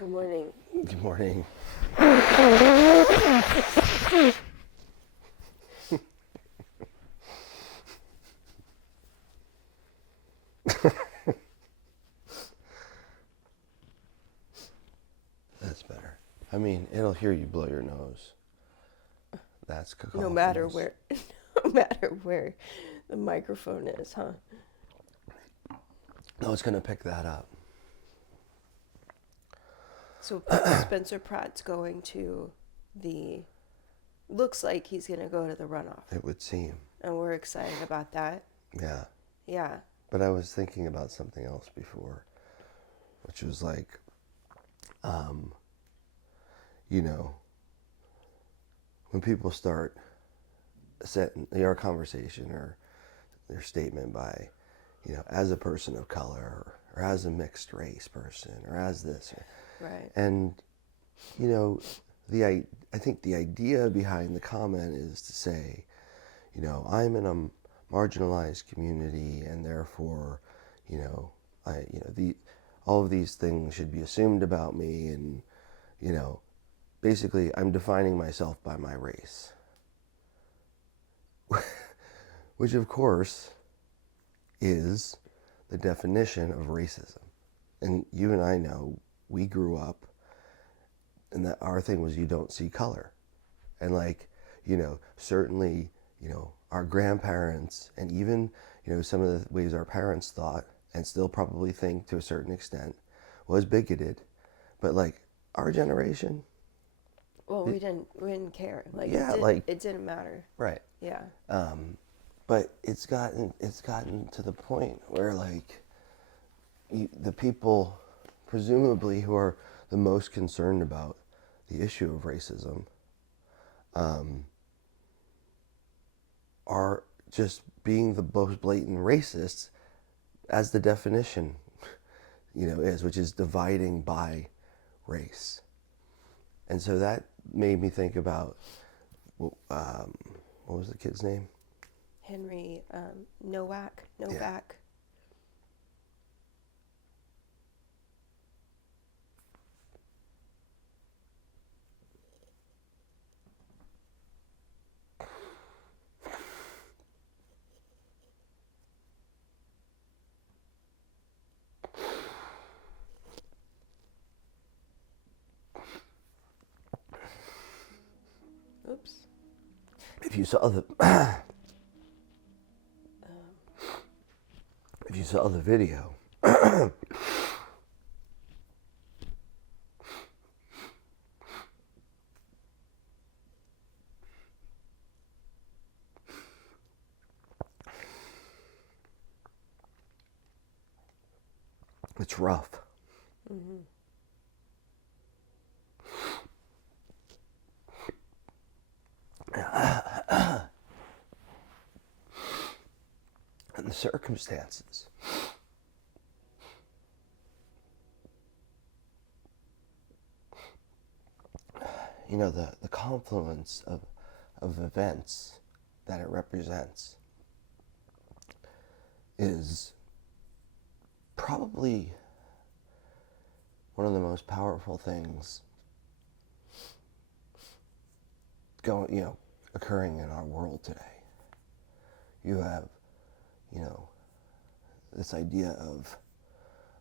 Good morning. Good morning. That's better. I mean, it'll hear you blow your nose. That's cacophonous. No matter where the microphone is, huh? No, it's gonna pick that up. So Spencer Pratt's going to the. Looks like he's going to go to the runoff, It would seem. and we're excited about that. Yeah. Yeah. But I was thinking about something else before, which was like, you know, when people start setting our conversation or their statement by, you know, as a person of color or as a mixed race person or as this, Right. and you know, I think the idea behind the comment is to say, you know, I'm in a marginalized community, and therefore, you know, all of these things should be assumed about me, and you know, basically, I'm defining myself by my race, which of course is the definition of racism. And you and I know we grew up, and that our thing was you don't see color, and like, you know, certainly, you know, our grandparents and even, you know, some of the ways our parents thought and still probably think to a certain extent was bigoted, but like our generation, Well, we didn't care. Like yeah, it didn't matter. right. Yeah. But it's gotten to the point where like the people presumably who are the most concerned about the issue of racism are just being the most blatant racists, as the definition, you know, is, which is dividing by race. And so that made me think about what was the kid's name? Henry Nowak. Yeah. Oops. If you saw the if you saw the video, it's rough. Mm-hmm. And the circumstances. You know, the confluence of events that it represents is probably one of the most powerful things occurring in our world today. You have, you know, this idea of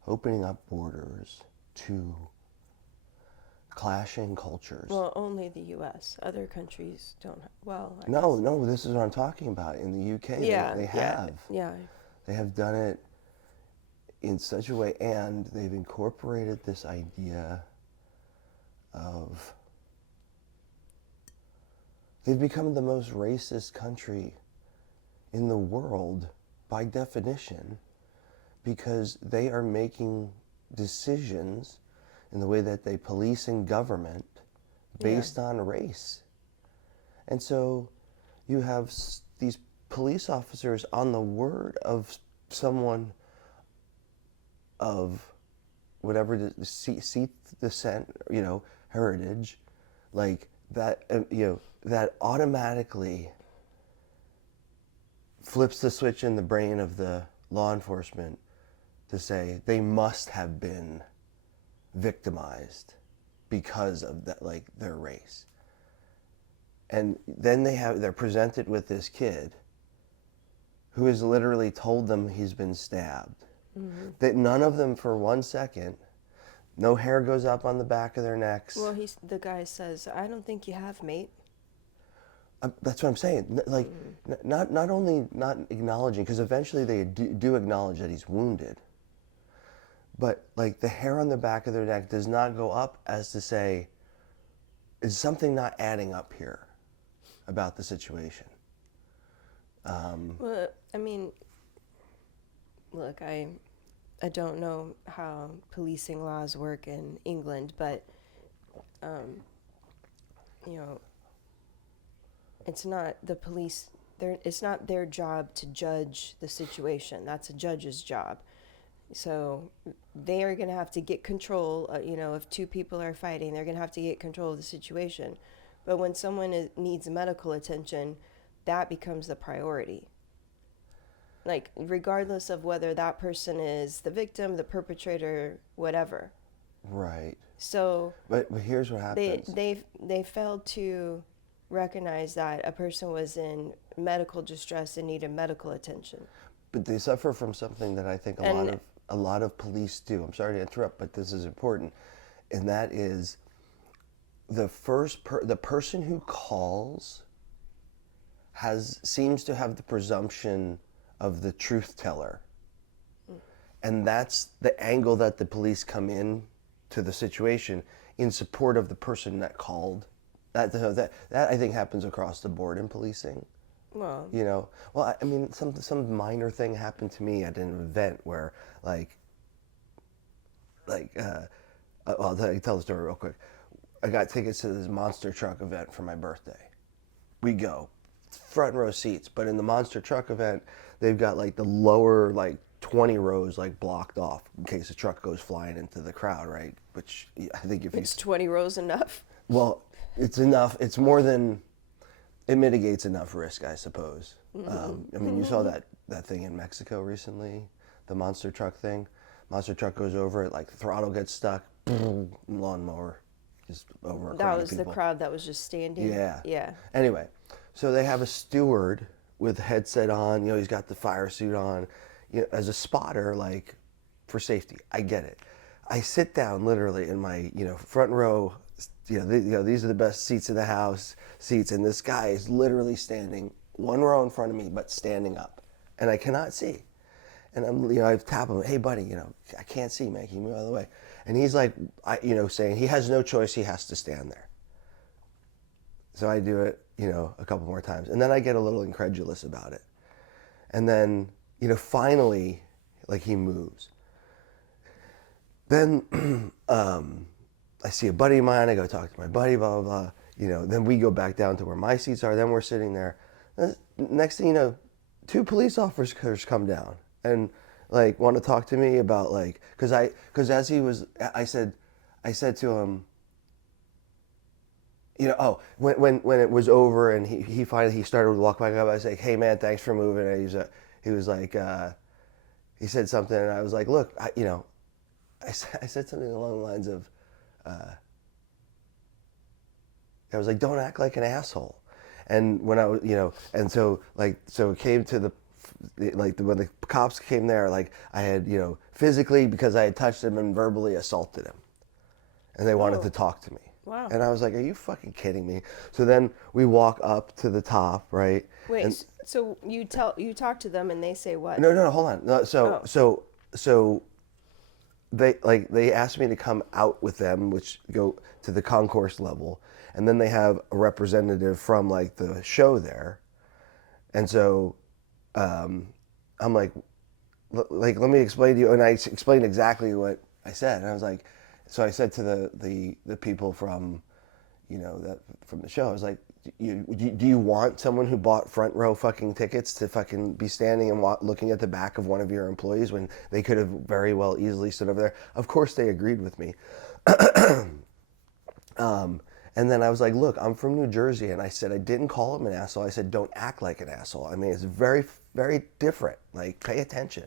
opening up borders to clashing cultures. Well, only the U.S. Other countries don't. Well, No, this is what I'm talking about. In the UK, yeah, they have. Yeah. They have done it in such a way, and they've incorporated this idea of, they've become the most racist country in the world by definition, because they are making decisions in the way that they police in government based on race. And so you have these police officers on the word of someone of whatever Sikh descent, you know, heritage, like that, you know, that automatically flips the switch in the brain of the law enforcement to say they must have been victimized because of that, like their race. And then they're presented with this kid who has literally told them he's been stabbed. Mm-hmm. That none of them for 1 second, no hair goes up on the back of their necks. Well, the guy says, "I don't think you have, mate." That's what I'm saying. Like, not only not acknowledging, because eventually they do acknowledge that he's wounded, but like the hair on the back of their neck does not go up as to say, is something not adding up here about the situation? Well, I mean, look, I don't know how policing laws work in England, but you know, it's not the police. It's not their job to judge the situation. That's a judge's job. So they are going to have to get control. You know, if two people are fighting, they're going to have to get control of the situation. But when someone needs medical attention, that becomes the priority. Like, regardless of whether that person is the victim, the perpetrator, whatever. Right. So, but here's what happens. They failed to recognize that a person was in medical distress and needed medical attention. But they suffer from something that I think a lot of police do. I'm sorry to interrupt, but this is important, and that is the person who calls seems to have the presumption of the truth teller, and that's the angle that the police come in to the situation in support of the person that called. That I think happens across the board in policing. Well, you know, well, I mean, some minor thing happened to me at an event where, I'll tell the story real quick. I got tickets to this monster truck event for my birthday. We go, front row seats, but in the monster truck event, they've got like the lower 20 rows blocked off in case a truck goes flying into the crowd, right? Which I think it's 20 rows enough. Well, it's enough. It's more than. It mitigates enough risk, I suppose. I mean, you saw that thing in Mexico recently, the monster truck thing. Monster truck goes over it, the throttle gets stuck, lawnmower, just over a crowd of people. That was the crowd that was just standing? Yeah. Yeah. Anyway, so they have a steward with a headset on, he's got the fire suit on, as a spotter, for safety. I get it. I sit down literally in my, front row. These are the best seats in the house seats, and this guy is literally standing one row in front of me, but standing up, and I cannot see. And I tap him, hey buddy, I can't see, man, can you move out of the way? And he's saying he has no choice, he has to stand there. So I do it, a couple more times, and then I get a little incredulous about it, and then finally, he moves. Then I see a buddy of mine, I go talk to my buddy, blah, blah, blah. Then we go back down to where my seats are, then we're sitting there. Next thing you know, 2 police officers come down and want to talk to me about because as he was, I said to him, when it was over and he finally started to walk back up, I was like, hey man, thanks for moving. And he was like, he said something, and I was like, look, I said something along the lines of, I was like, don't act like an asshole. And when I was, and so so it came to when the cops came there, I had, physically, because I had touched him, and verbally assaulted him. And they wanted to talk to me. Wow. And I was like, are you fucking kidding me? So then we walk up to the top, right? Wait, so you talk to them and they say what? No, hold on. No, so they asked me to come out with them, which go to the concourse level, and then they have a representative from the show there, and so I'm like, let me explain to you, and I explained exactly what I said, and I was like, so I said to the people from, from the show, I was like, do you want someone who bought front row fucking tickets to fucking be standing and looking at the back of one of your employees when they could have very well easily stood over there? Of course they agreed with me. And then I was like, look, I'm from New Jersey, and I said, I didn't call him an asshole. I said, don't act like an asshole. I mean, it's very, very different. Pay attention.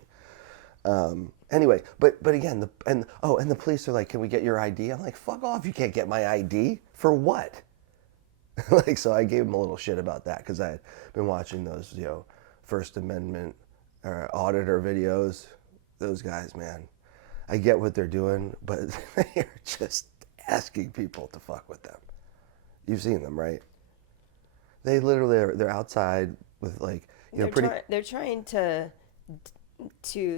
Anyway, but again, and the police are like, "Can we get your ID?" I'm like, "Fuck off! You can't get my ID for what?" Like, so I gave him a little shit about that because I had been watching those, First Amendment auditor videos. Those guys, man, I get what they're doing, but they're just asking people to fuck with them. You've seen them, right? They literally they're outside with like, They're trying to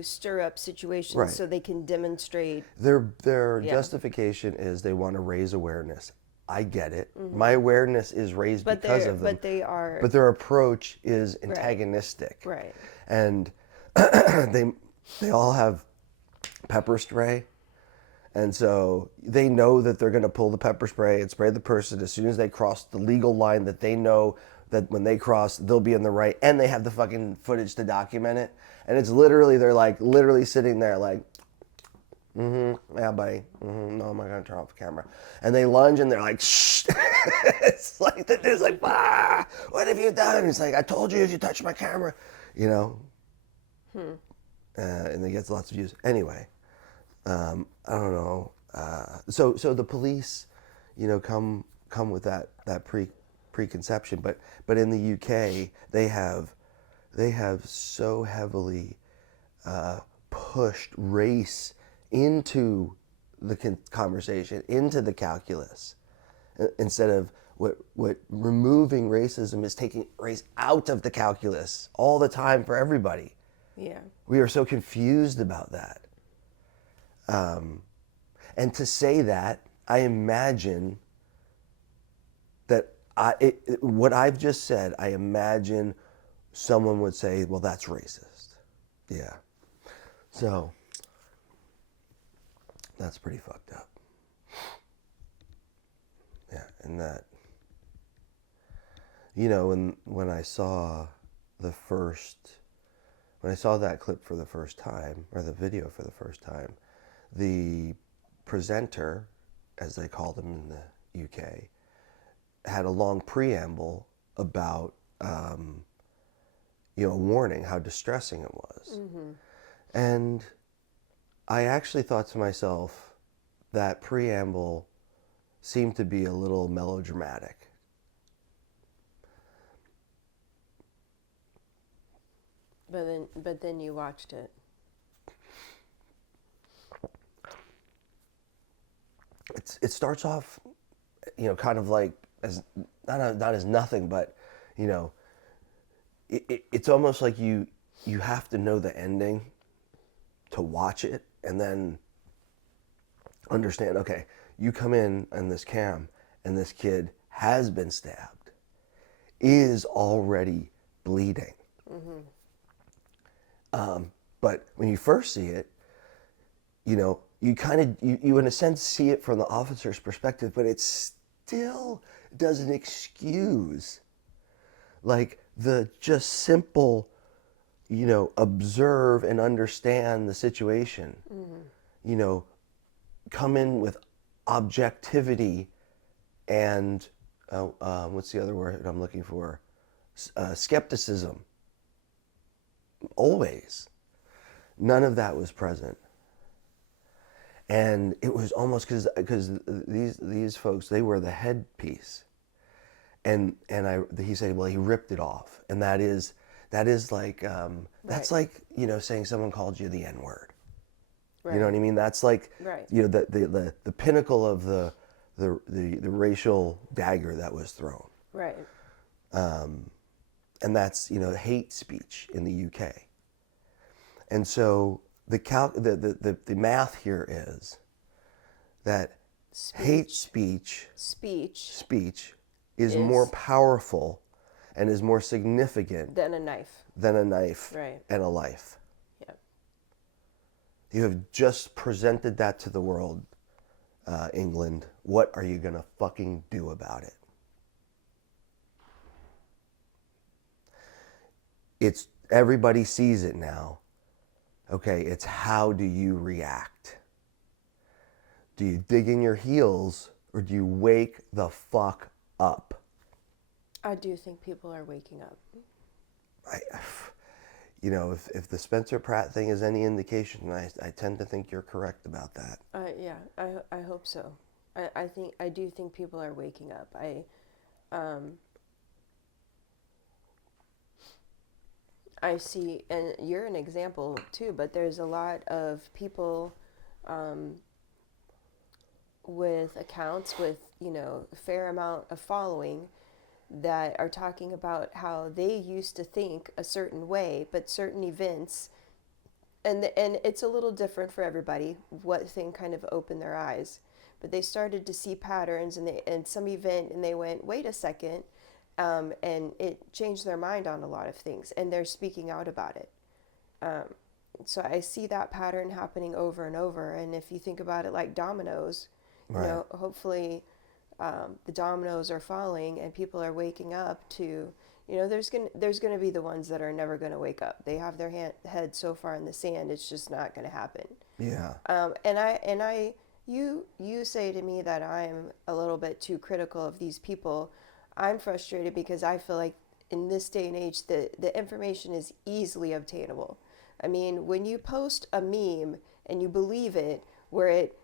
stir up situations Right. so they can demonstrate. Their Yeah. justification is they want to raise awareness. I get it. My awareness is raised because of them. But they are. But their approach is antagonistic. Right. And they all have pepper spray. And so they know that they're going to pull the pepper spray and spray the person as soon as they cross the legal line that they know that when they cross, they'll be in the right. And they have the fucking footage to document it. And it's literally, they're like literally sitting there like, yeah, buddy. No, I'm not going to turn off the camera. And they lunge and they're like, shh. It's like, the dude's like, what have you done? It's like, I told you if you touch my camera, and it gets lots of views. Anyway, I don't know. So the police, come with that preconception, but in the UK they have so heavily pushed race into the conversation, into the calculus, instead of what removing racism is taking race out of the calculus all the time for everybody. Yeah. We are so confused about that. And to say that, I imagine that what I've just said, I imagine someone would say, well, that's racist. Yeah. So that's pretty fucked up. Yeah, and that, when I saw that clip for the first time, or the video for the first time, the presenter, as they called him in the UK, had a long preamble about, a warning how distressing it was. And I actually thought to myself, that preamble seemed to be a little melodramatic. But then you watched it. It starts off, kind of like as not as nothing, but it's almost like you have to know the ending to watch it, and then understand. Okay, you come in this cam, and this kid has been stabbed, is already bleeding. But when you first see it, you kind of, you in a sense see it from the officer's perspective, but it still doesn't excuse like the just simple, observe and understand the situation. Come in with objectivity and what's the other word I'm looking for? Skepticism. Always. None of that was present. And it was almost because these folks, they were the headpiece. And he said, well, he ripped it off. And that is like, that's Right. like, saying someone called you the N-word. Right. You know what I mean? That's like, Right. the pinnacle of the racial dagger that was thrown. Right. And that's, hate speech in the UK. And so the math here is that hate speech is more powerful and is more significant Than a knife. Right. and a life. Yeah. You have just presented that to the world, England. What are you going to fucking do about it? It's everybody sees it now. Okay, it's how do you react? Do you dig in your heels or do you wake the fuck up? I do think people are waking up. you know, if the Spencer Pratt thing is any indication, and I tend to think you're correct about that. Yeah, I hope so. I do think people are waking up. I see, and you're an example too, but there's a lot of people with accounts with, a fair amount of following that are talking about how they used to think a certain way, but certain events, and it's a little different for everybody, what thing kind of opened their eyes. But they started to see patterns and some event, and they went, wait a second, and it changed their mind on a lot of things, and they're speaking out about it. So I see that pattern happening over and over. And if you think about it like dominoes, Right. hopefully the dominoes are falling and people are waking up to, there's gonna be the ones that are never gonna wake up. They have their head so far in the sand, it's just not gonna happen. Yeah. You say to me that I'm a little bit too critical of these people. I'm frustrated because I feel like in this day and age, the information is easily obtainable. I mean, when you post a meme and you believe it, where it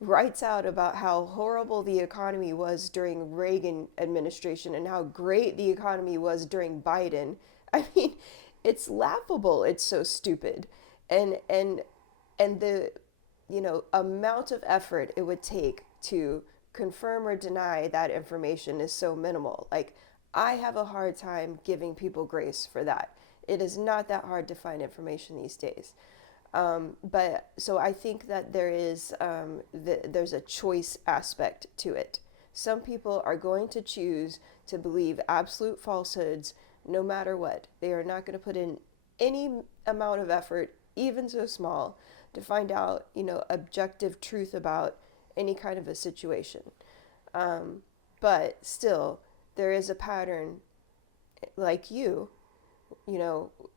writes out about how horrible the economy was during Reagan administration and how great the economy was during Biden, I mean, it's laughable. It's so stupid. And the amount of effort it would take to confirm or deny that information is so minimal. Like, I have a hard time giving people grace for that. It is not that hard to find information these days. But so I think that there's a choice aspect to it. Some people are going to choose to believe absolute falsehoods no matter what. They are not going to put in any amount of effort, even so small, to find out, objective truth about any kind of a situation. But still, there is a pattern, like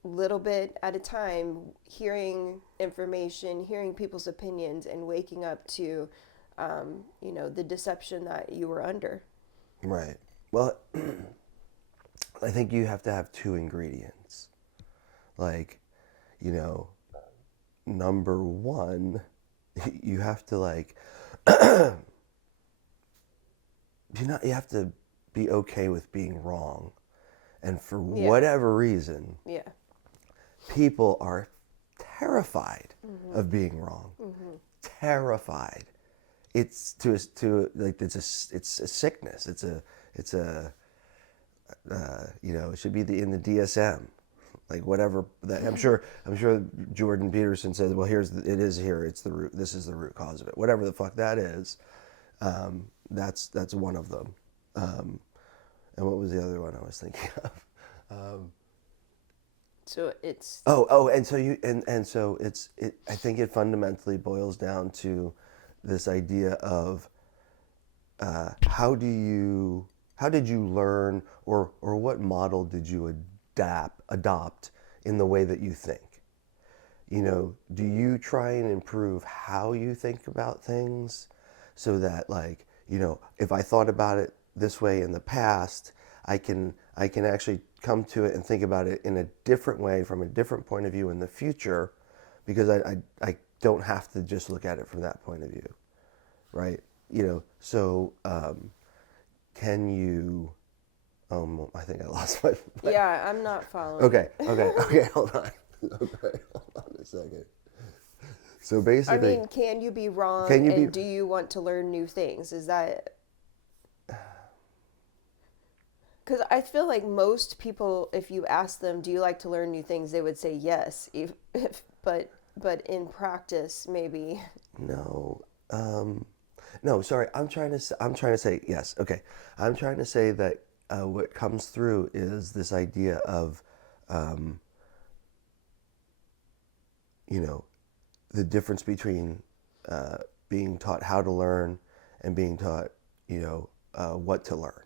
little bit at a time, hearing information, hearing people's opinions, and waking up to, the deception that you were under. Right. Well, I think you have to have two ingredients. Like, number one, you have to you have to be okay with being wrong. And for whatever reason, people are terrified of being wrong. Terrified. It's it's a sickness. It's a it should be in the DSM, like whatever that. I'm sure Jordan Peterson says, well, it is here. It's the root. This is the root cause of it. Whatever the fuck that is, that's one of them. And what was the other one I was thinking of? So it's I think it fundamentally boils down to this idea of how did you learn, or what model did you adopt in the way that you think? Do you try and improve how you think about things, so that if I thought about it this way in the past, I can actually come to it and think about it in a different way, from a different point of view in the future, because I don't have to just look at it from that point of view, right? So can you? I think I lost my. Yeah, I'm not following. Okay, hold on. Okay, hold on a second. So basically, I mean, can you be wrong? Do you want to learn new things? Is that? Because I feel like most people, if you ask them, do you like to learn new things, they would say yes. But in practice, maybe. No. No, sorry. I'm trying to say yes. Okay. I'm trying to say that what comes through is this idea of, the difference between being taught how to learn and being taught, what to learn.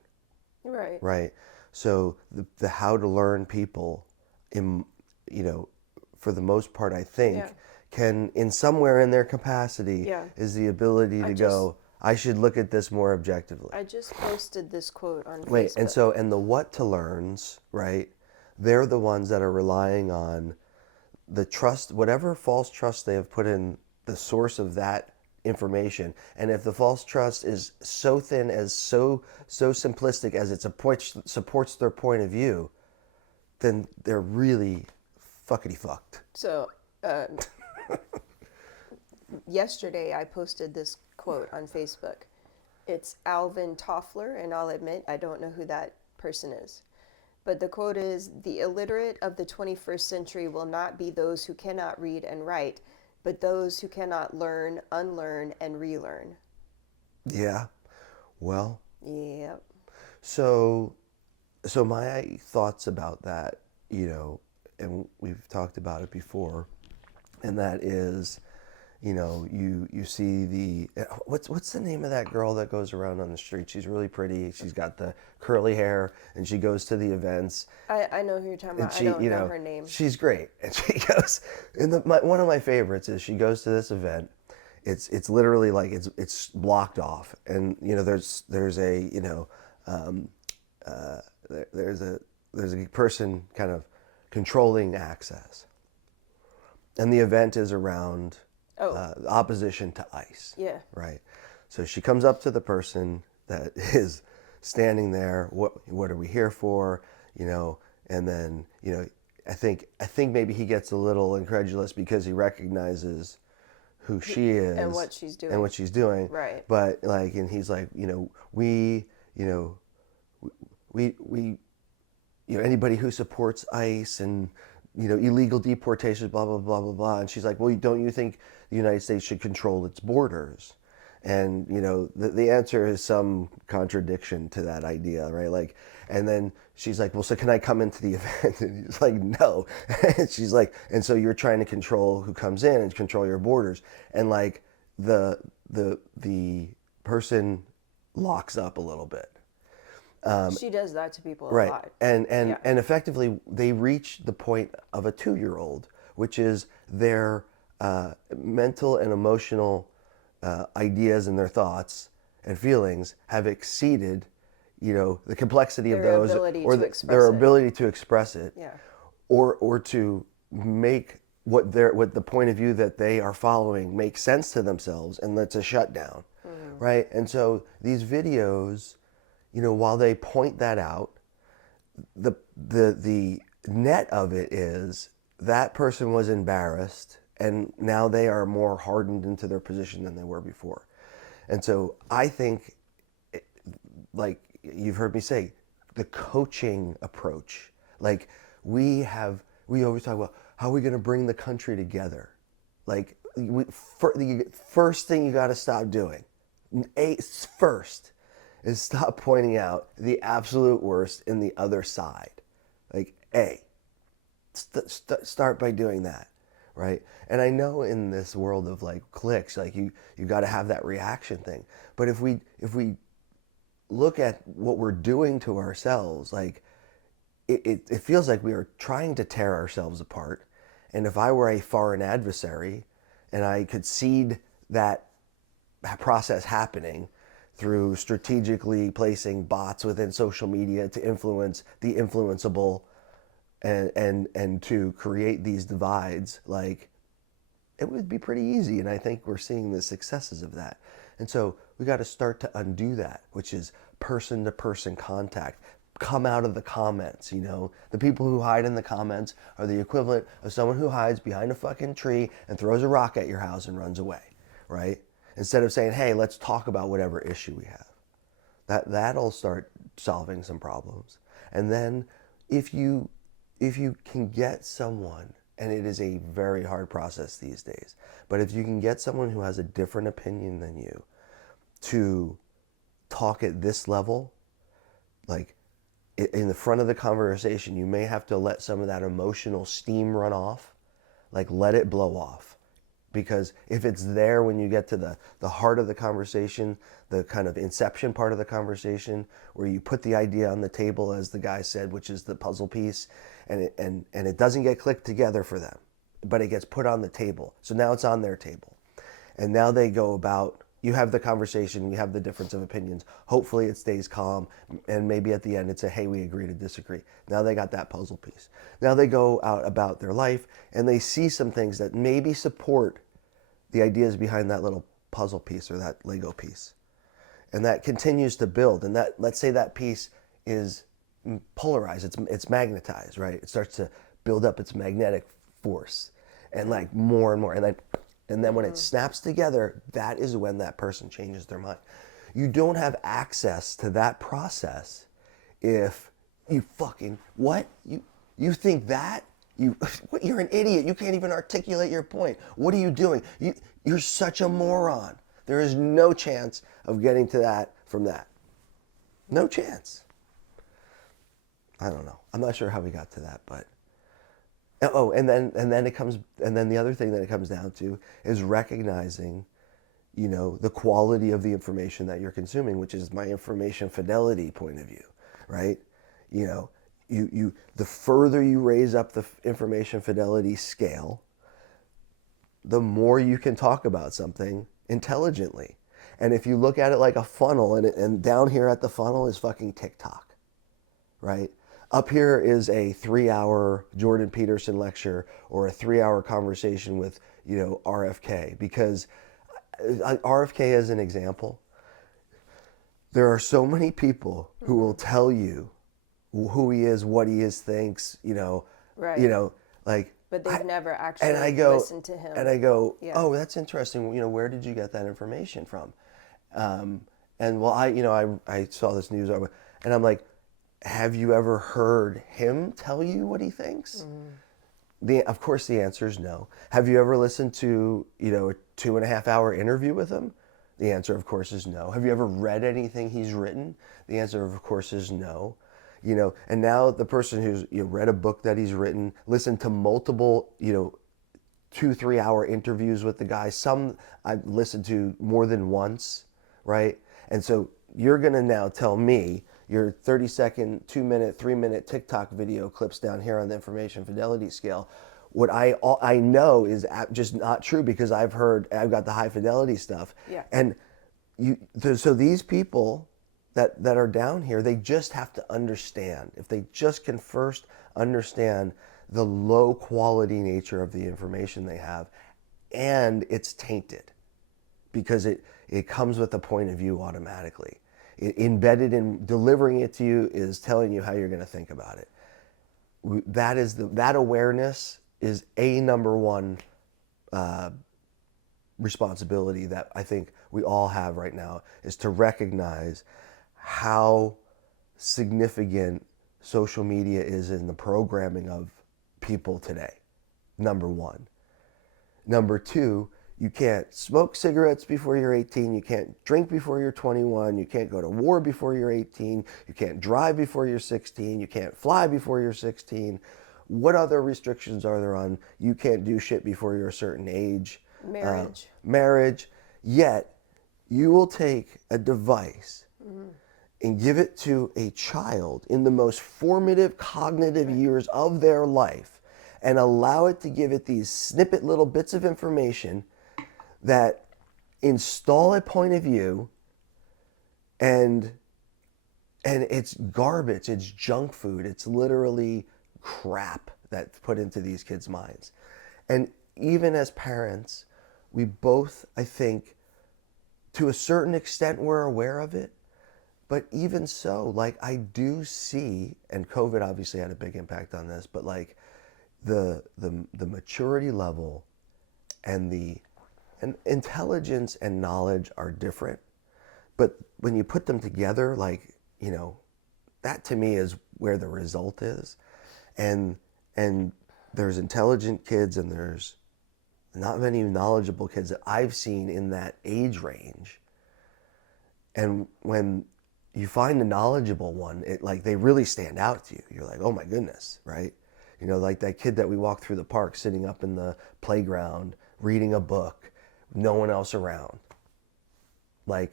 Right. Right. So the how to learn people, for the most part, I think, can, in somewhere in their capacity, is the ability to go, I should look at this more objectively. I just posted this quote on Facebook. Wait, and the what to learns, right? they're the ones that are relying on the trust, whatever false trust they have put in the source of that information. And if the false trust is so thin, as so simplistic as it supports their point of view, then they're really fuckity fucked. So, yesterday I posted this quote on Facebook. It's Alvin Toffler, and I'll admit I don't know who that person is. But the quote is, "The illiterate of the 21st century will not be those who cannot read and write, but those who cannot learn, unlearn, and relearn." Yeah. Well, Yep. so my thoughts about that, and we've talked about it before, and that is, you see what's the name of that girl that goes around on the street? She's really pretty. She's got the curly hair, and she goes to the events. I know who you're talking about. And I don't know her name. She's great, and she goes. One of my favorites is she goes to this event. It's literally like it's blocked off, and there's a there's a person kind of controlling access, and the event is around opposition to ICE. Yeah. Right. So she comes up to the person that is standing there. What are we here for? And then I think maybe he gets a little incredulous because he recognizes who she is And what she's doing. Right. But and he's like, we anybody who supports ICE and illegal deportations, blah blah blah blah blah. And she's like, well, don't you think the United States should control its borders? And the answer is some contradiction to that idea, right? And then she's like, well, so can I come into the event? And he's like, no. And she's like, and so you're trying to control who comes in and control your borders. And the person locks up a little bit. She does that to people a Right. lot. And Yeah. effectively they reach the point of a 2-year-old, which is their mental and emotional ideas and their thoughts and feelings have exceeded, the complexity of Their those, ability or to express their it. ability to express it, Yeah. or to make what the point of view that they are following make sense to themselves, and that's a shutdown, right? And so these videos, while they point that out, the net of it is that person was embarrassed, and now they are more hardened into their position than they were before. And so I think, like you've heard me say, the coaching approach, we always talk about how are we going to bring the country together. The first thing you got to stop doing, first, is stop pointing out the absolute worst in the other side. Start by doing that, right? And I know in this world of clicks, you got to have that reaction thing. But if we look at what we're doing to ourselves, it feels like we are trying to tear ourselves apart. And if I were a foreign adversary and I could seed that process happening through strategically placing bots within social media to influence the influenceable and to create these divides, it would be pretty easy. And I think we're seeing the successes of that. And so we got to start to undo that, which is person-to-person contact. Come out of the comments, The people who hide in the comments are the equivalent of someone who hides behind a fucking tree and throws a rock at your house and runs away, right? Instead of saying, hey, let's talk about whatever issue we have. That'll start solving some problems. And then if you can get someone, and it is a very hard process these days, but if you can get someone who has a different opinion than you to talk at this level, in the front of the conversation, you may have to let some of that emotional steam run off, let it blow off. Because if it's there when you get to the heart of the conversation, the kind of inception part of the conversation, where you put the idea on the table, as the guy said, which is the puzzle piece, and it doesn't get clicked together for them, but it gets put on the table. So now it's on their table. And now they go about you have the conversation, you have the difference of opinions. Hopefully it stays calm, and maybe at the end it's a, hey, we agree to disagree. Now they got that puzzle piece. Now they go out about their life and they see some things that maybe support the ideas behind that little puzzle piece or that Lego piece. And that continues to build. And that, let's say that piece is polarized, it's magnetized, right? It starts to build up its magnetic force and like more and more. And then when it snaps together, that is when that person changes their mind. You don't have access to that process if you fucking, what? You think that? You're an idiot. You can't even articulate your point. What are you doing? You're such a moron. There is no chance of getting to that from that. No chance. I don't know. I'm not sure how we got to that, but oh, and then the other thing that it comes down to is recognizing, the quality of the information that you're consuming, which is my information fidelity point of view, right? The further you raise up the information fidelity scale, the more you can talk about something intelligently. And if you look at it like a funnel, and down here at the funnel is fucking TikTok, right? Up here is a 3-hour Jordan Peterson lecture or a 3-hour conversation with, RFK. Because RFK as an example, there are so many people who will tell you who he is, what he is, thinks, Right. like. But they've never actually listened to him. And I go, Yeah. oh, that's interesting. Where did you get that information from? And well, I saw this news article, and I'm like, have you ever heard him tell you what he thinks? Of course, the answer is no. Have you ever listened to, a 2.5-hour interview with him? The answer, of course, is no. Have you ever read anything he's written? The answer, of course, is no. And now the person who's read a book that he's written, listened to multiple, 2-3 hour interviews with the guy. Some I've listened to more than once, right? And so you're gonna now tell me your 30-second, 2-minute, 3-minute TikTok video clips down here on the information fidelity scale. What I know is just not true, because I've got the high fidelity stuff. Yeah. And so these people that are down here, they just have to understand. If they just can first understand the low quality nature of the information they have, and it's tainted, because it comes with a point of view automatically. Embedded in delivering it to you is telling you how you're going to think about it. That awareness is a number one responsibility that I think we all have right now, is to recognize how significant social media is in the programming of people today. Number one. Number two, you can't smoke cigarettes before you're 18. You can't drink before you're 21. You can't go to war before you're 18. You can't drive before you're 16. You can't fly before you're 16. What other restrictions are there on? You can't do shit before you're a certain age. Marriage. Yet, you will take a device and give it to a child in the most formative cognitive years of their life, and allow it to give it these snippet little bits of information that install a point of view, and it's garbage, it's junk food, it's literally crap that's put into these kids' minds. And even as parents, we both, I think, to a certain extent, we're aware of it. But even so, like, I do see, and COVID obviously had a big impact on this, but like the maturity level and intelligence and knowledge are different. But when you put them together, like, that to me is where the result is. And there's intelligent kids and there's not many knowledgeable kids that I've seen in that age range. And when you find the knowledgeable one, they really stand out to you. You're like, oh my goodness, right? Like that kid that we walked through the park, sitting up in the playground, reading a book, no one else around. Like,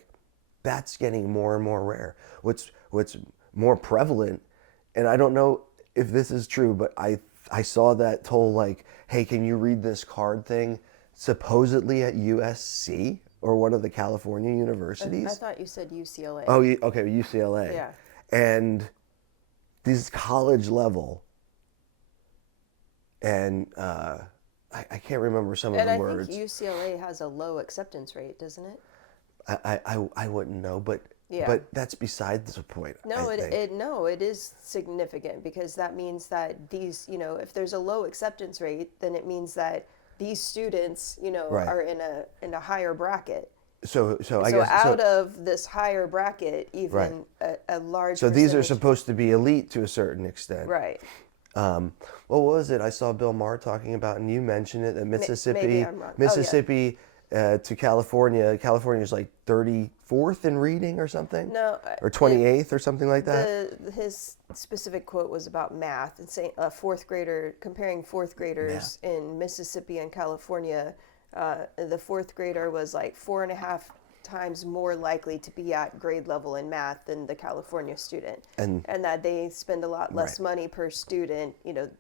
that's getting more and more rare. What's more prevalent, and I don't know if this is true, but I saw that whole like, hey, can you read this card thing, supposedly at USC or one of the California I universities. thought you said UCLA. Oh, okay, UCLA. Yeah. And these college level, and I can't remember some of And the I words. think UCLA has a low acceptance rate, doesn't it? I wouldn't know, but Yeah. that's beside the point. No, I think. it is significant because that means that these, if there's a low acceptance rate, then it means that these students, Right. are in a higher bracket. So I So guess out of this higher bracket, Right. even a large so these are percentage- supposed to be elite to a certain extent. right. What was it? I saw Bill Maher talking about, and you mentioned it, that Mississippi, I'm wrong. Oh, yeah. Mississippi to California. California is like 34th in reading or something. No, Or 28th or something like that. his specific quote was about math and saying comparing fourth graders in Mississippi and California. The fourth grader was like 4.5 times more likely to be at grade level in math than the California student, And- that they spend a lot less Right. money per student,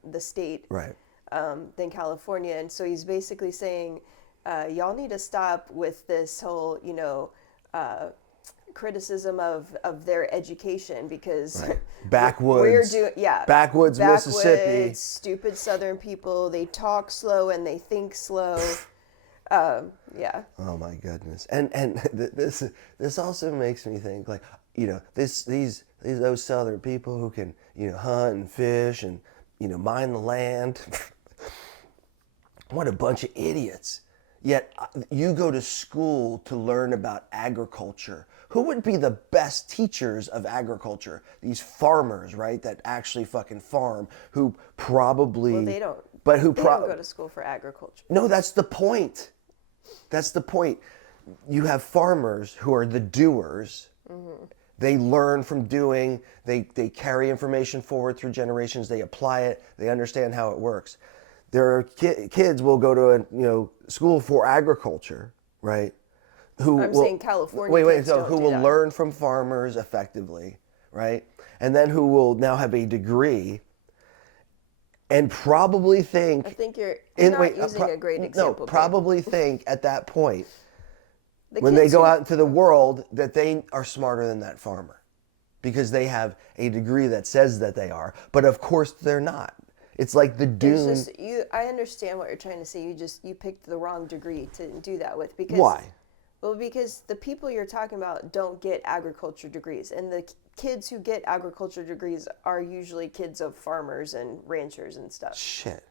the state, Right. than California. And so he's basically saying, y'all need to stop with this whole, criticism of their education because Backwoods. we're doing Backwoods, Mississippi. stupid Southern people. They talk slow and they think slow. Yeah. Oh my goodness. And this also makes me think, like, those Southern people who can hunt and fish and mine the land. What a bunch of idiots. Yet you go to school to learn about agriculture. Who would be the best teachers of agriculture? These farmers, right? That actually fucking farm, who probably. Well, they don't. But who They don't go to school for agriculture. No, that's the point. That's the point. You have farmers who are the doers. Mm-hmm. They learn from doing. They carry information forward through generations. They apply it. They understand how it works. There are kids will go to school for agriculture, right? I'm saying California kids don't who do will that. learn from farmers effectively, right? And then who will now have a degree and probably think. I think you're not using a great example. No, probably think at that point The when they kids go who- out into the world that they are smarter than that farmer because they have a degree that says that they are, but of course they're not. It's like the dune. It's just, I understand what you're trying to say. You picked the wrong degree to do that with. Because, Why? Well, because the people you're talking about don't get agriculture degrees, and the kids who get agriculture degrees are usually kids of farmers and ranchers and stuff. Shit.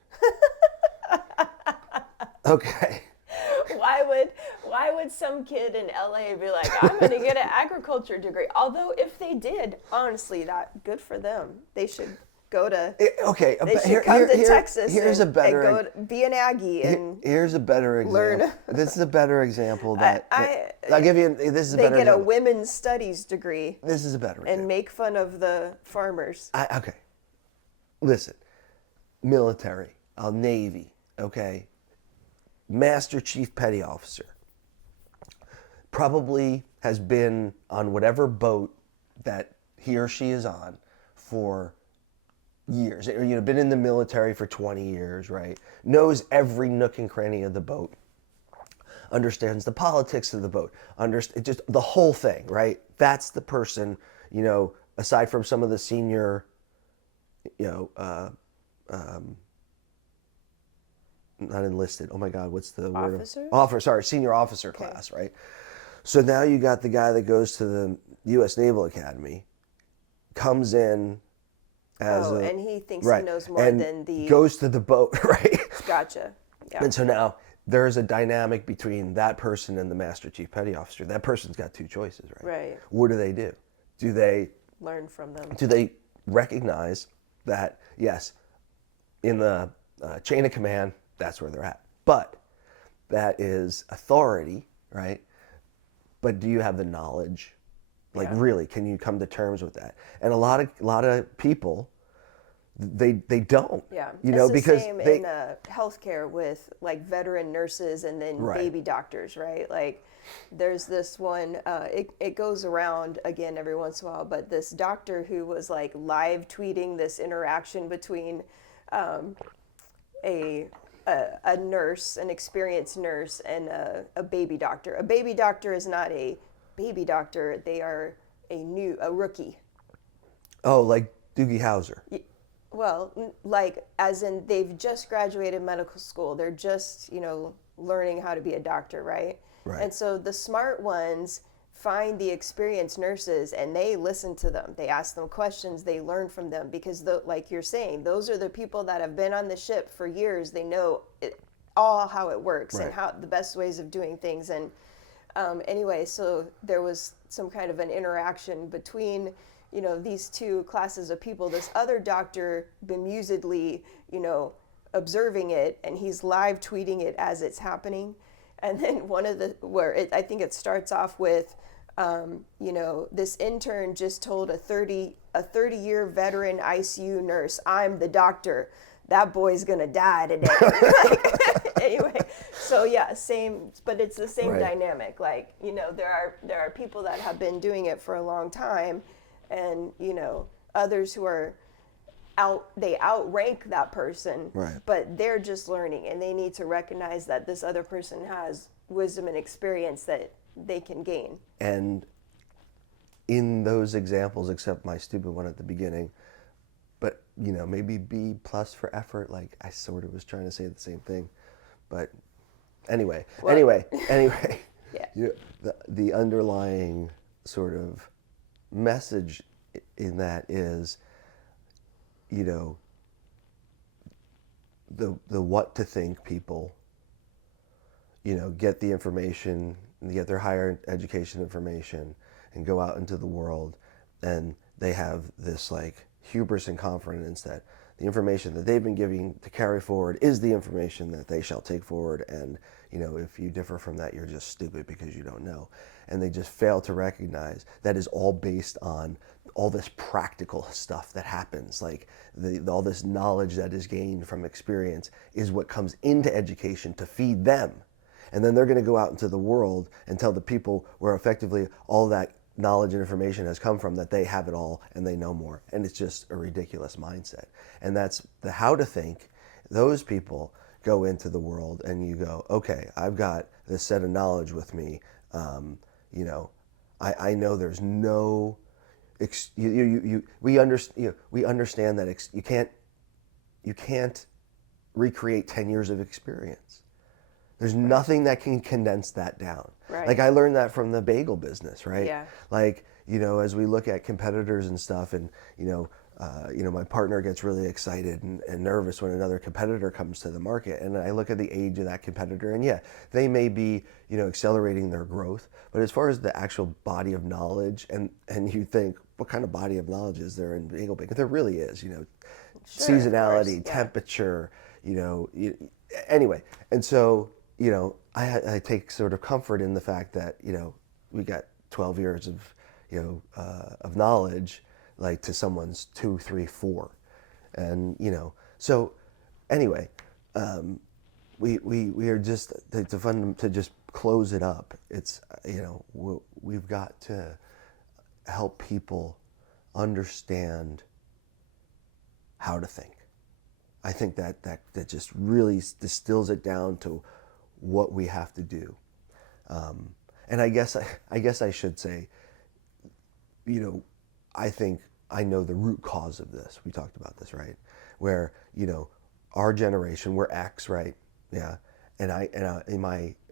Okay. Why would some kid in LA be like, I'm going to get an agriculture degree? Although if they did, honestly, that good for them. They should go to. Okay. They should come to Texas Here's and a better. go to, be an Aggie and. Here's a better example. learn. This is a better example that I'll give you. This is a They better get a example. women's studies degree This is a better example. and make fun of the farmers. Okay. Listen, military, Navy, okay, Master Chief Petty Officer, probably has been on whatever boat that he or she is on for years, or been in the military for 20 years, right? Knows every nook and cranny of the boat, understands the politics of the boat, just the whole thing, right? That's the person, aside from some of the senior, not enlisted. Oh my God, what's the word? Officers? Senior officer class, right? So now you got the guy that goes to the U.S. Naval Academy, comes in as and he thinks right, he knows more and than the. goes to the boat, right? Gotcha. Yeah. And so now there's a dynamic between that person and the Master Chief Petty Officer. That person's got two choices, right? Right. What do? Do they Learn from them. do they recognize that, yes, in the chain of command, that's where they're at. But that is authority, right? But do you have the knowledge? Like, really, can you come to terms with that? And a lot of people, they don't. Yeah. It's the same in healthcare with like veteran nurses and then Right. baby doctors, right? Like there's this one, it goes around again every once in a while, but this doctor who was like live tweeting this interaction between a a nurse, an experienced nurse, and a baby doctor. A baby doctor is not a baby doctor. They are a rookie. Oh, like Doogie Howser. Well, like as in they've just graduated medical school. They're just, learning how to be a doctor, right? Right. And so the smart ones find the experienced nurses and they listen to them. They ask them questions, they learn from them because like you're saying, those are the people that have been on the ship for years. They know all how it works Right. and how the best ways of doing things. And anyway, so there was some kind of an interaction between these two classes of people. This other doctor bemusedly, observing it, and he's live tweeting it as it's happening. And then I think it starts off with, this intern just told a 30-year veteran ICU nurse, "I'm the doctor. That boy's gonna die today." Anyway, so yeah, same, but it's the same Right. dynamic. Like, there are people that have been doing it for a long time, and others who are they outrank that person, Right. but they're just learning, and they need to recognize that this other person has wisdom and experience that they can gain. And in those examples, except my stupid one at the beginning, but maybe B plus for effort. Like I sort of was trying to say the same thing, but anyway. Yeah. The underlying sort of message in that is, the what to think people, get the information, get their higher education information, and go out into the world, and they have this like hubris and confidence that the information that they've been giving to carry forward is the information that they shall take forward, and if you differ from that, you're just stupid because you don't know. And they just fail to recognize that is all based on all this practical stuff that happens, like all this knowledge that is gained from experience is what comes into education to feed them. And then they're going to go out into the world and tell the people where effectively all that knowledge and information has come from that they have it all and they know more. And it's just a ridiculous mindset. And that's the how to think. Those people go into the world and you go, okay, I've got this set of knowledge with me. I know there's no, we understand that you can't recreate 10 years of experience. There's nothing that can condense that down. Right. Like I learned that from the bagel business, right? Yeah. Like, as we look at competitors and stuff, and my partner gets really excited and nervous when another competitor comes to the market, and I look at the age of that competitor, and yeah, they may be accelerating their growth, but as far as the actual body of knowledge, and you think, what kind of body of knowledge is there in bagel baking? There really is, Sure, seasonality, of course, yeah. temperature, anyway, and so I take sort of comfort in the fact that we got 12 years of knowledge, like to someone's 2, 3, 4, and so anyway, we are just to just close it up. It's we've got to help people understand how to think. I think that just really distills it down to what we have to do. And I guess I should say, I think I know the root cause of this. We talked about this, right? Where, our generation, we're X, right? Yeah. And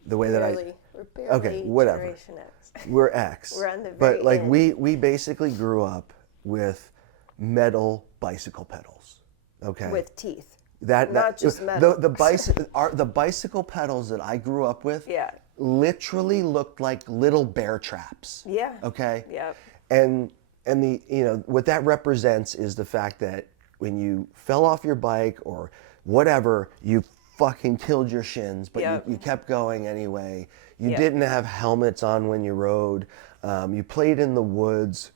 the way that We're barely okay, whatever. Generation X. We're X. We're on the but very like end. we basically grew up with metal bicycle pedals. Okay. With teeth. That Not just metal. The bicycle pedals that I grew up with Yeah. literally looked like little bear traps. Yeah. Okay. Yep. And the what that represents is the fact that when you fell off your bike or whatever, you fucking killed your shins, but Yep. you kept going anyway. You Yep. didn't have helmets on when you rode. You played in the woods.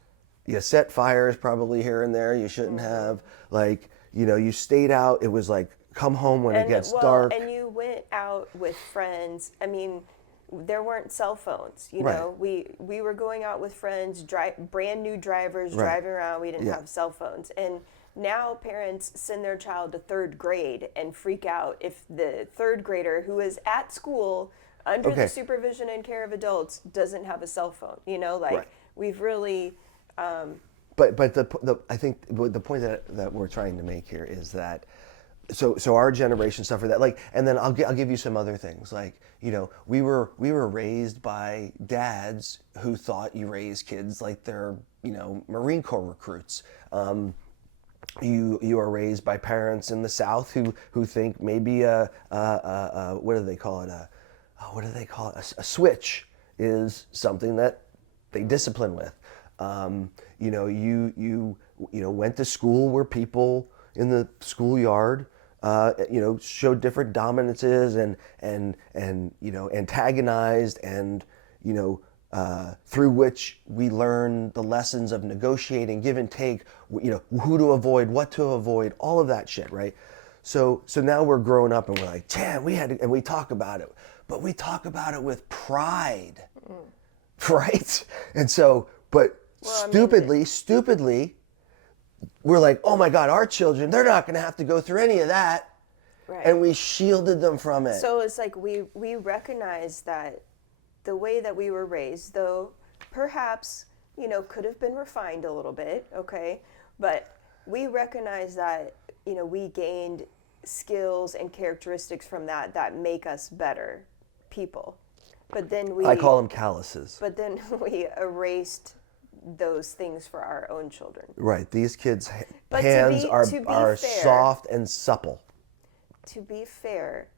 You set fires probably here and there. You shouldn't have. Like, you stayed out. It was like, come home when it gets dark. And you went out with friends. I mean, there weren't cell phones. Right. We were going out with friends, brand new drivers Right. driving around. We didn't Yeah. have cell phones, and Now parents send their child to third grade and freak out if the third grader who is at school under the Okay. supervision and care of adults doesn't have a cell phone. You know, like Right. we've really, But I think the point that we're trying to make here is that so our generation suffered that, like, and then I'll give you some other things, like, you know, we were raised by dads who thought you raise kids like they're, you know, Marine Corps recruits. You are raised by parents in the South who think maybe what do they call it, a switch is something that they discipline with. You know, you know, went to school where people in the schoolyard, you know, showed different dominances and you know, antagonized, and you know, through which we learn the lessons of negotiating, give and take, you know, who to avoid, what to avoid, all of that shit, right? So now we're growing up and we're like, damn, we had to, and we talk about it, but we talk about it with pride, right? And so, but Well, I mean, stupidly, we're like, oh my God, our children, they're not going to have to go through any of that. right. And we shielded them from it. So it's like we recognize that the way that we were raised, though perhaps, you know, could have been refined a little bit, okay? But we recognize that, you know, we gained skills and characteristics from that make us better people. But then I call them calluses. but then we erased those things for our own children. Right. These kids' But hands to be are fair- soft and supple. To be fair,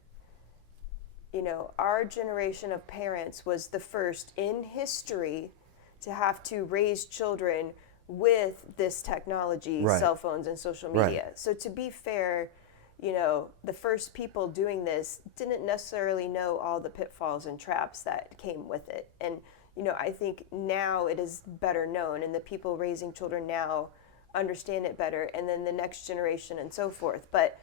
you know, our generation of parents was the first in history to have to raise children with this technology, Right. cell phones and social Right. media. So to be fair, you know, the first people doing this didn't necessarily know all the pitfalls and traps that came with it. And, you know, I think now it is better known, and the people raising children now understand it better, and then the next generation and so forth. But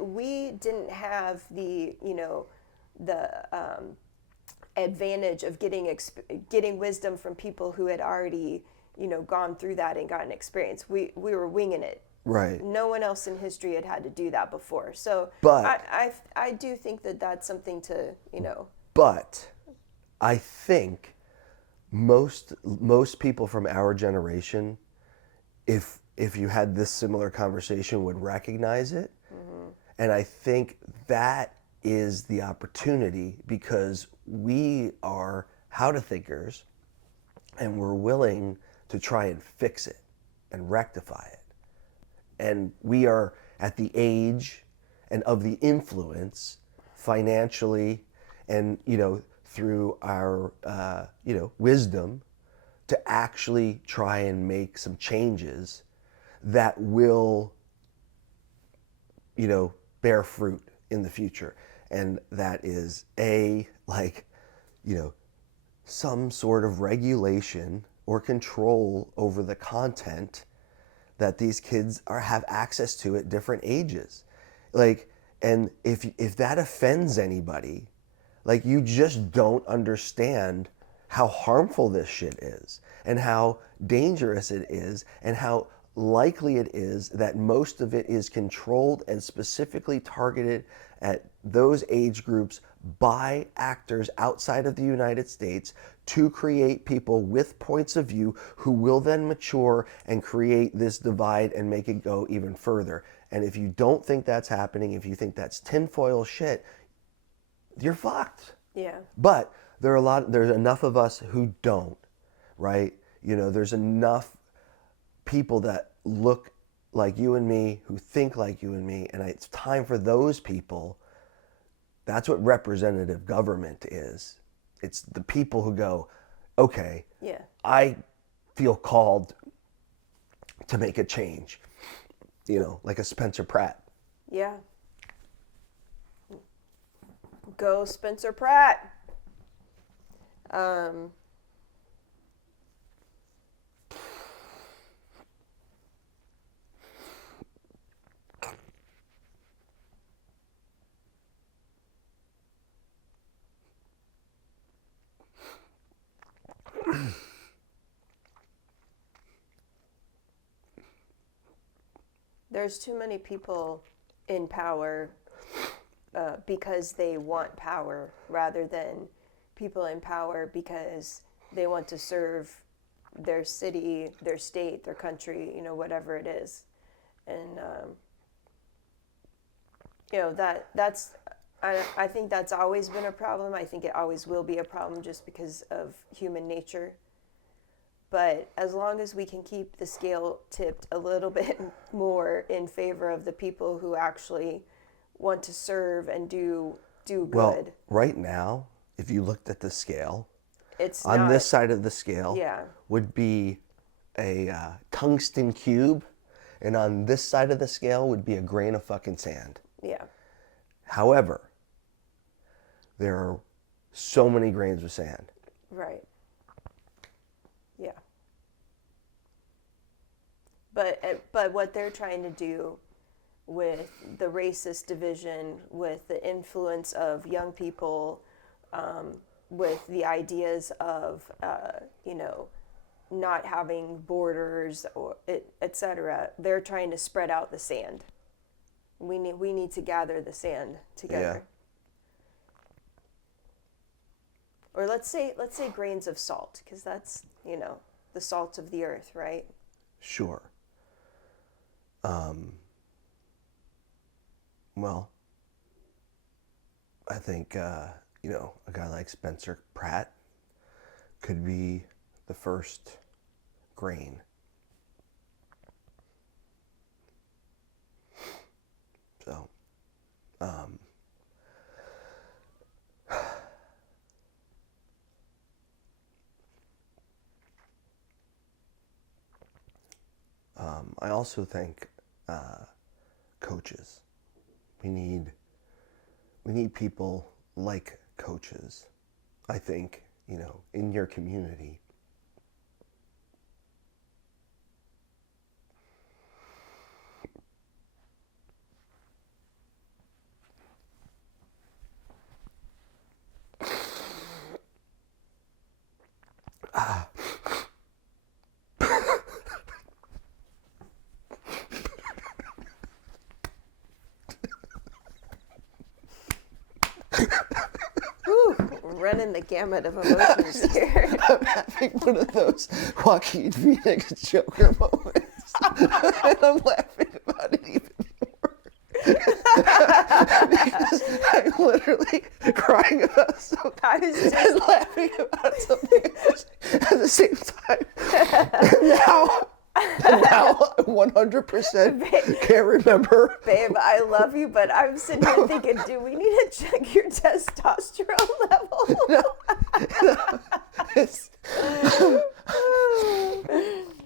we didn't have the, you know, the advantage of getting wisdom from people who had already, you know, gone through that and gotten experience. We were winging it. Right. No one else in history had to do that before. So, But- I do think that that's something to, you know. But I think most people from our generation, if you had this similar conversation, would recognize it. And I think that is the opportunity, because we are how-to thinkers and we're willing to try and fix it and rectify it. And we are at the age and of the influence financially and, you know, through our, you know, wisdom to actually try and make some changes that will, you know, bear fruit in the future. And that is like, you know, some sort of regulation or control over the content that these kids have access to at different ages. Like, and if that offends anybody, like, you just don't understand how harmful this shit is and how dangerous it is and how likely it is that most of it is controlled and specifically targeted at those age groups by actors outside of the United States to create people with points of view who will then mature and create this divide and make it go even further. And if you don't think that's happening, if you think that's tinfoil shit, you're fucked. Yeah. But there's enough of us who don't, right? You know, there's enough people that look like you and me, who think like you and me, and it's time for those people. That's what representative government is. It's the people who go, okay, Yeah. I feel called to make a change. You know, like a Spencer Pratt. Yeah. Go Spencer Pratt. There's too many people in power because they want power rather than people in power because they want to serve their city, their state, their country, whatever it is. And, I think that's always been a problem. I think it always will be a problem just because of human nature. But as long as we can keep the scale tipped a little bit more in favor of the people who actually want to serve and do good. Well, right now, if you looked at the scale, it's on not, this side of the scale Yeah. would be a tungsten cube, and on this side of the scale would be a grain of fucking sand. Yeah. However, there are so many grains of sand. Right. Yeah. But what they're trying to do with the racist division, with the influence of young people, with the ideas of not having borders or etc. They're trying to spread out the sand. We need to gather the sand together. Yeah. Or let's say grains of salt, because that's the salt of the earth, right? Sure. Well, I think a guy like Spencer Pratt could be the first grain. So, I also think coaches. We need people like coaches. I think, in your community. Running the gamut of emotions here. I'm having one of those Joaquin Phoenix Joker moments. And I'm laughing about it even more. Because I'm literally crying about something and laughing about something at the same time. And now I 100% can't remember. Babe, I love you, but I'm sitting here thinking, do we need to check your testosterone level?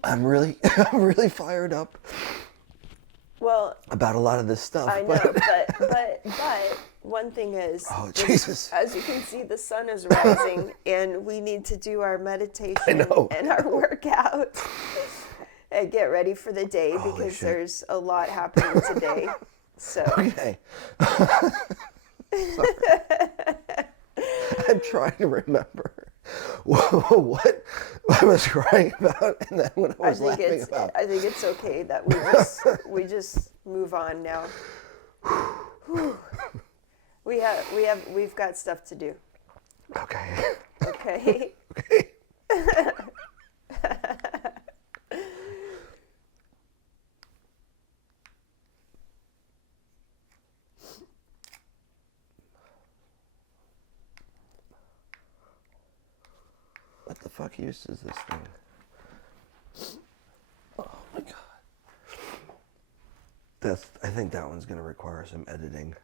I'm really fired up. Well, about a lot of this stuff. I know, but one thing is, oh Jesus! As you can see, the sun is rising, and we need to do our meditation and our workout. And get ready for the day because there's a lot happening today. So okay. I'm trying to remember what I was crying about and then what I was laughing about. I think it's okay that we just move on now. We've got stuff to do. Okay. Okay. Okay. What the fuck use is this thing? Oh my god. I think that one's gonna require some editing.